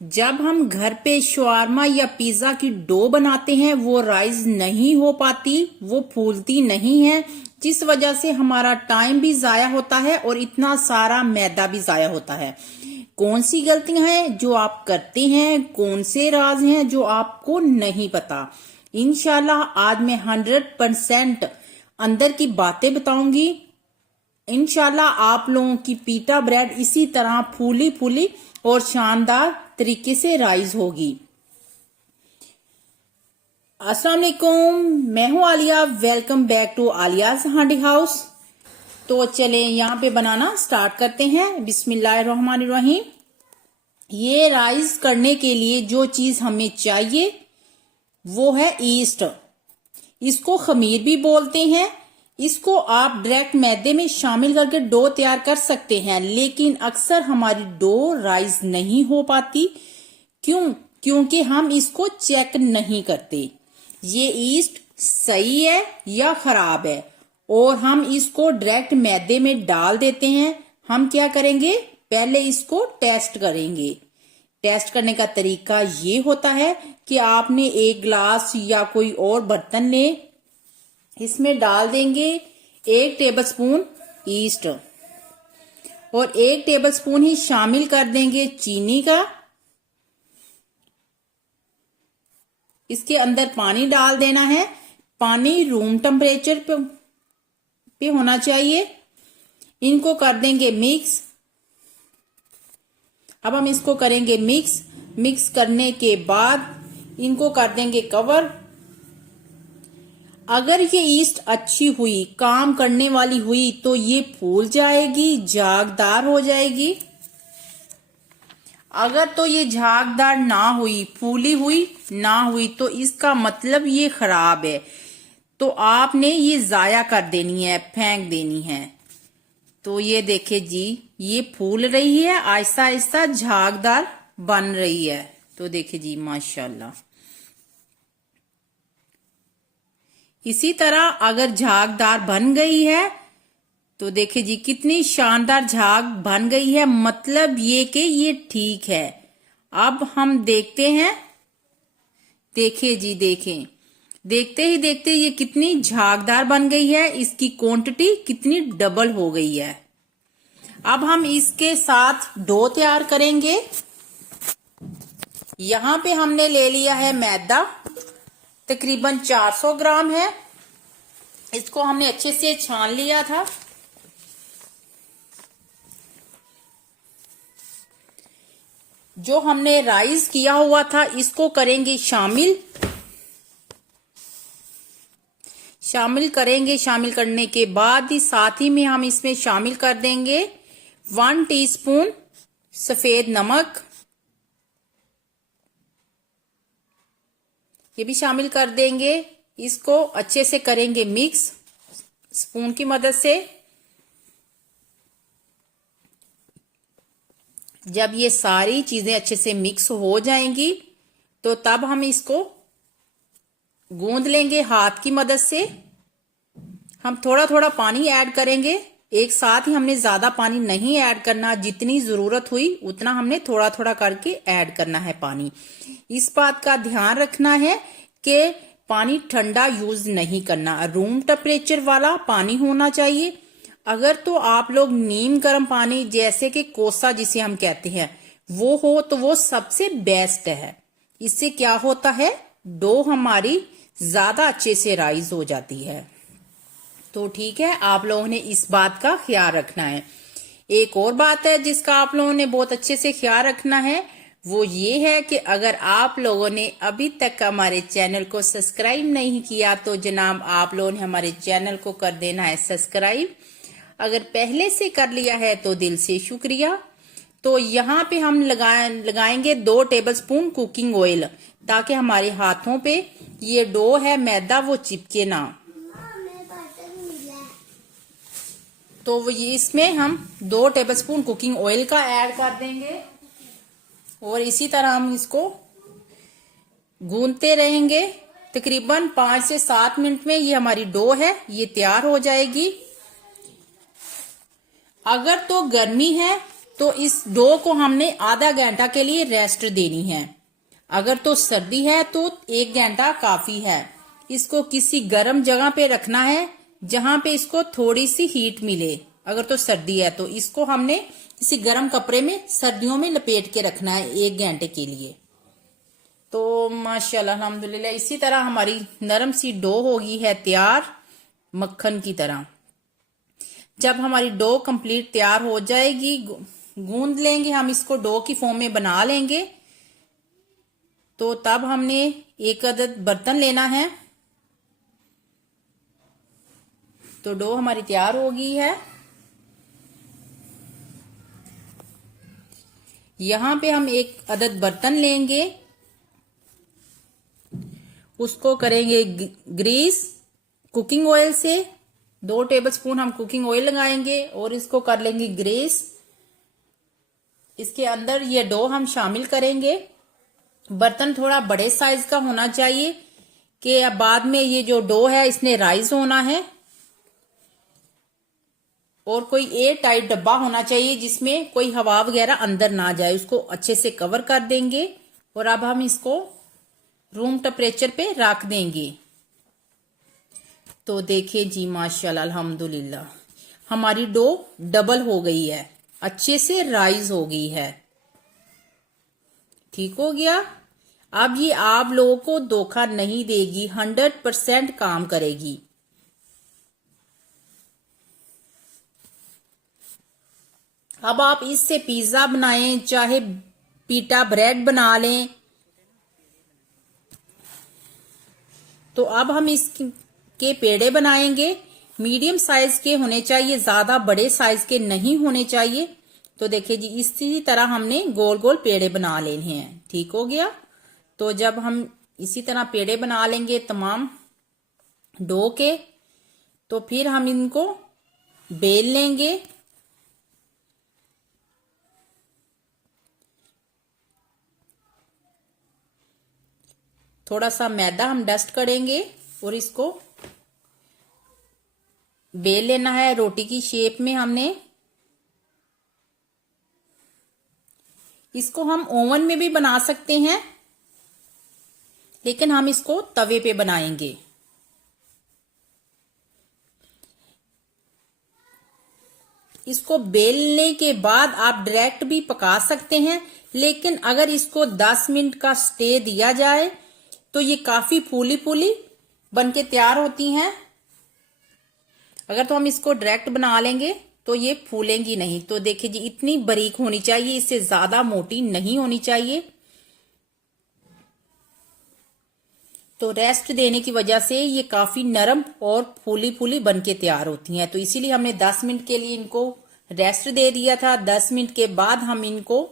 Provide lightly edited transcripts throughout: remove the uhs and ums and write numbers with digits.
जब हम घर पे शवारमा या पिज्जा की डो बनाते हैं वो राइज नहीं हो पाती, वो फूलती नहीं है, जिस वजह से हमारा टाइम भी जाया होता है और इतना सारा मैदा भी जाया होता है। कौन सी गलतियां हैं जो आप करते हैं, कौन से राज हैं जो आपको नहीं पता। इंशाल्लाह आज मैं 100% अंदर की बातें बताऊंगी। इंशाल्लाह आप लोगों की पीटा ब्रेड इसी तरह फूली फूली और शानदार तरीके से राइज होगी। अस्सलाम वालेकुम, मैं हूं Alia. Welcome back to Alia's हांडी हाउस। तो चलें यहाँ पे बनाना स्टार्ट करते हैं। बिस्मिल्लाहिर्रहमानिर्रहीम। ये राइज करने के लिए जो चीज हमें चाहिए वो है ईस्ट। इसको खमीर भी बोलते हैं। इसको आप डायरेक्ट मैदे में शामिल करके डो तैयार कर सकते हैं, लेकिन अक्सर हमारी डो राइज नहीं हो पाती। क्योंकि हम इसको चेक नहीं करते ये ईस्ट सही है या खराब है, और हम इसको डायरेक्ट मैदे में डाल देते हैं। हम क्या करेंगे, पहले इसको टेस्ट करेंगे। टेस्ट करने का तरीका ये होता है कि आपने एक ग्लास या कोई और बर्तन ले, इसमें डाल देंगे 1 टेबलस्पून ईस्ट और 1 टेबलस्पून ही शामिल कर देंगे चीनी का। इसके अंदर पानी डाल देना है। पानी रूम टेम्परेचर पे होना चाहिए। इनको कर देंगे मिक्स। अब हम इसको करेंगे मिक्स करने के बाद इनको कर देंगे कवर। अगर ये ईस्ट अच्छी हुई, काम करने वाली हुई, तो ये फूल जाएगी, झागदार हो जाएगी। अगर तो ये झागदार ना हुई, फूली हुई ना हुई, तो इसका मतलब ये खराब है, तो आपने ये जाया कर देनी है, फेंक देनी है। तो ये देखे जी, ये फूल रही है, आहिस्ता आहिस्ता झागदार बन रही है। तो देखे जी माशाल्लाह। इसी तरह अगर झागदार बन गई है तो देखे जी कितनी शानदार झाग बन गई है, मतलब ये कि ये ठीक है। अब हम देखते हैं। देखे जी, देखें, देखते ही देखते ये कितनी झागदार बन गई है, इसकी क्वांटिटी कितनी डबल हो गई है। अब हम इसके साथ डो तैयार करेंगे। यहां पे हमने ले लिया है मैदा, तकरीबन 400 ग्राम है। इसको हमने अच्छे से छान लिया था। जो हमने राइस किया हुआ था इसको करेंगे शामिल करेंगे। शामिल करने के बाद ही साथ ही में हम इसमें शामिल कर देंगे 1 टीस्पून सफेद नमक। ये भी शामिल कर देंगे। इसको अच्छे से करेंगे मिक्स स्पून की मदद से। जब ये सारी चीजें अच्छे से मिक्स हो जाएंगी तो तब हम इसको गूंद लेंगे हाथ की मदद से। हम थोड़ा थोड़ा पानी ऐड करेंगे, एक साथ ही हमने ज्यादा पानी नहीं ऐड करना। जितनी जरूरत हुई उतना हमने थोड़ा थोड़ा करके ऐड करना है पानी। इस बात का ध्यान रखना है कि पानी ठंडा यूज नहीं करना, रूम टेम्परेचर वाला पानी होना चाहिए। अगर तो आप लोग नीम गर्म पानी, जैसे कि कोसा जिसे हम कहते हैं, वो हो तो वो सबसे बेस्ट है। इससे क्या होता है, डो हमारी ज्यादा अच्छे से राइज हो जाती है। तो ठीक है, आप लोगों ने इस बात का ख्याल रखना है। एक और बात है जिसका आप लोगों ने बहुत अच्छे से ख्याल रखना है, वो ये है कि अगर आप लोगों ने अभी तक हमारे चैनल को सब्सक्राइब नहीं किया तो जनाब आप लोगों ने हमारे चैनल को कर देना है सब्सक्राइब। अगर पहले से कर लिया है तो दिल से शुक्रिया। तो यहाँ पे हम लगाएंगे 2 टेबलस्पून कुकिंग ऑयल, ताकि हमारे हाथों पे ये डो है मैदा वो चिपके ना। तो इसमें हम 2 टेबलस्पून कुकिंग ऑयल का ऐड कर देंगे और इसी तरह हम इसको गूंदते रहेंगे। तकरीबन 5 से 7 मिनट में ये हमारी डो है, ये तैयार हो जाएगी। अगर तो गर्मी है तो इस डो को हमने आधा घंटा के लिए रेस्ट देनी है। अगर तो सर्दी है तो 1 घंटा काफी है। इसको किसी गर्म जगह पे रखना है जहां पे इसको थोड़ी सी हीट मिले। अगर तो सर्दी है तो इसको हमने किसी गर्म कपड़े में सर्दियों में लपेट के रखना है 1 घंटे के लिए। तो माशाल्लाह अल्हम्दुलिल्लाह इसी तरह हमारी नरम सी डो होगी है तैयार मक्खन की तरह। जब हमारी डो कंप्लीट तैयार हो जाएगी गूंद लेंगे हम इसको, डो की फॉर्म में बना लेंगे। तो तब हमने एक अदद बर्तन लेना है। तो डो हमारी तैयार हो गई है। यहां पे हम एक अदद बर्तन लेंगे, उसको करेंगे ग्रीस कुकिंग ऑयल से। 2 टेबलस्पून हम कुकिंग ऑयल लगाएंगे और इसको कर लेंगे ग्रीस। इसके अंदर ये डो हम शामिल करेंगे। बर्तन थोड़ा बड़े साइज का होना चाहिए कि अब बाद में ये जो डो है इसने राइज होना है। और कोई एयर टाइट डब्बा होना चाहिए जिसमें कोई हवा वगैरह अंदर ना जाए। उसको अच्छे से कवर कर देंगे और अब हम इसको रूम टेम्परेचर पे रख देंगे। तो देखिए जी माशाल्लाह अल्हम्दुलिल्लाह हमारी डो डबल हो गई है, अच्छे से राइज हो गई है। ठीक हो गया। अब ये आप लोगों को धोखा नहीं देगी, 100% काम करेगी। अब आप इससे पिज्जा बनाएं, चाहे पीटा ब्रेड बना लें। तो अब हम इसके पेड़े बनाएंगे। मीडियम साइज के होने चाहिए, ज्यादा बड़े साइज के नहीं होने चाहिए। तो देखिए जी इसी तरह हमने गोल गोल पेड़े बना लेने हैं। ठीक हो गया। तो जब हम इसी तरह पेड़े बना लेंगे तमाम डो के, तो फिर हम इनको बेल लेंगे। थोड़ा सा मैदा हम डस्ट करेंगे और इसको बेल लेना है रोटी की शेप में। हमने इसको हम ओवन में भी बना सकते हैं, लेकिन हम इसको तवे पे बनाएंगे। इसको बेलने के बाद आप डायरेक्ट भी पका सकते हैं, लेकिन अगर इसको 10 मिनट का स्टे दिया जाए तो ये काफी फूली फूली बनके तैयार होती हैं। अगर तो हम इसको डायरेक्ट बना लेंगे तो ये फूलेंगी नहीं। तो देखिए जी इतनी बारीक होनी चाहिए, इससे ज्यादा मोटी नहीं होनी चाहिए। तो रेस्ट देने की वजह से ये काफी नरम और फूली फूली बनके तैयार होती हैं। तो इसीलिए हमने 10 मिनट के लिए इनको रेस्ट दे दिया था। 10 मिनट के बाद हम इनको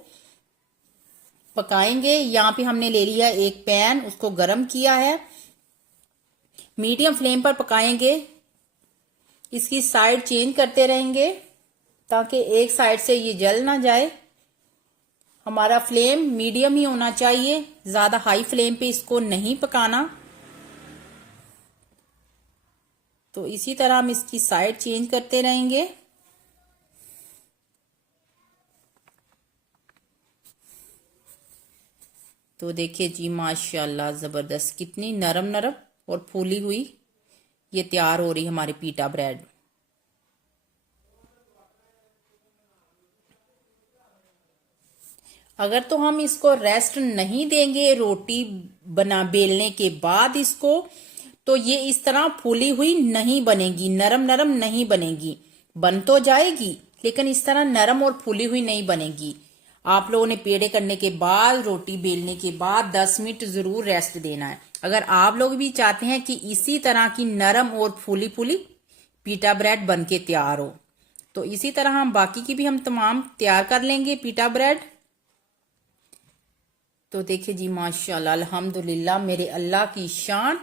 पकाएंगे। यहाँ पे हमने ले लिया एक पैन, उसको गर्म किया है, मीडियम फ्लेम पर पकाएंगे। इसकी साइड चेंज करते रहेंगे ताकि एक साइड से ये जल ना जाए। हमारा फ्लेम मीडियम ही होना चाहिए, ज्यादा हाई फ्लेम पे इसको नहीं पकाना। तो इसी तरह हम इसकी साइड चेंज करते रहेंगे। तो देखिए जी माशाल्लाह जबरदस्त कितनी नरम नरम और फूली हुई ये तैयार हो रही हमारी पीटा ब्रेड। अगर तो हम इसको रेस्ट नहीं देंगे रोटी बना बेलने के बाद इसको, तो ये इस तरह फूली हुई नहीं बनेगी, नरम नरम नहीं बनेगी। बन तो जाएगी लेकिन इस तरह नरम और फूली हुई नहीं बनेगी। आप लोगों ने पेड़े करने के बाद, रोटी बेलने के बाद 10 मिनट जरूर रेस्ट देना है। अगर आप लोग भी चाहते हैं कि इसी तरह की नरम और फूली फूली पीटा ब्रेड बनके तैयार हो, तो इसी तरह हम बाकी की भी हम तमाम तैयार कर लेंगे पीटा ब्रेड। तो देखिए जी माशाल्लाह अल्हम्दुलिल्लाह मेरे अल्लाह की शान,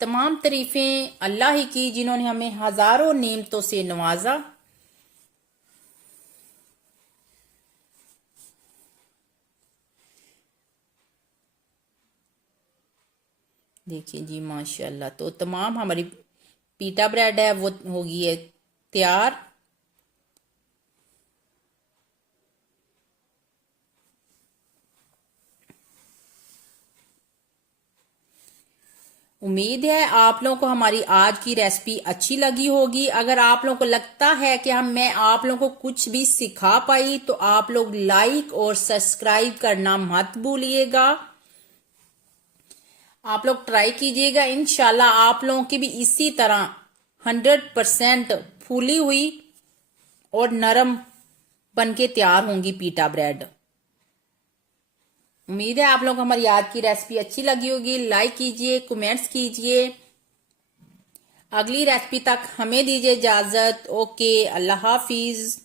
तमाम तारीफें अल्लाह ही की जिन्होंने हमें हजारों नेमतों से नवाजा। देखिए जी माशाल्लाह तो तमाम हमारी पीटा ब्रेड है वो होगी है तैयार। उम्मीद है आप लोगों को हमारी आज की रेसिपी अच्छी लगी होगी। अगर आप लोगों को लगता है कि मैं आप लोगों को कुछ भी सिखा पाई तो आप लोग लाइक और सब्सक्राइब करना मत भूलिएगा। आप लोग ट्राई कीजिएगा, इंशाल्लाह आप लोगों की भी इसी तरह 100% फूली हुई और नरम बनके तैयार होंगी पीटा ब्रेड। उम्मीद है आप लोगों को हमारी आज की रेसिपी अच्छी लगी होगी। लाइक कीजिए, कमेंट्स कीजिए। अगली रेसिपी तक हमें दीजिए इजाजत। ओके, अल्लाह हाफिज।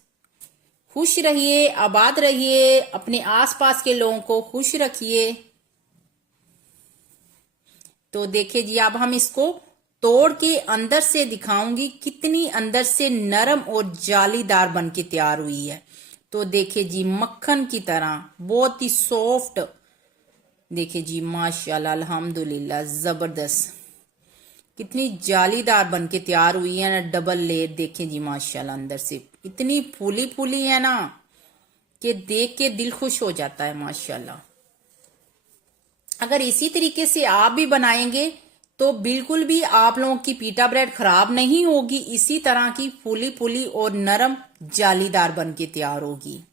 खुश रहिए, आबाद रहिए, अपने आसपास के लोगों को खुश रखिए। तो देखिए जी, अब हम इसको तोड़ के अंदर से दिखाऊंगी कितनी अंदर से नरम और जालीदार बन के तैयार हुई है। तो देखिए जी, मक्खन की तरह बहुत ही सॉफ्ट। देखिए जी, माशाल्लाह अल्हम्दुलिल्लाह, जबरदस्त कितनी जालीदार बन के तैयार हुई है ना, डबल लेयर। देखिए जी माशाल्लाह, अंदर से इतनी फूली फूली है ना कि देख के दिल खुश हो जाता है माशाल्लाह। अगर इसी तरीके से आप भी बनाएंगे तो बिल्कुल भी आप लोगों की पीटा ब्रेड खराब नहीं होगी। इसी तरह की फूली फूली और नरम जालीदार बन के तैयार होगी।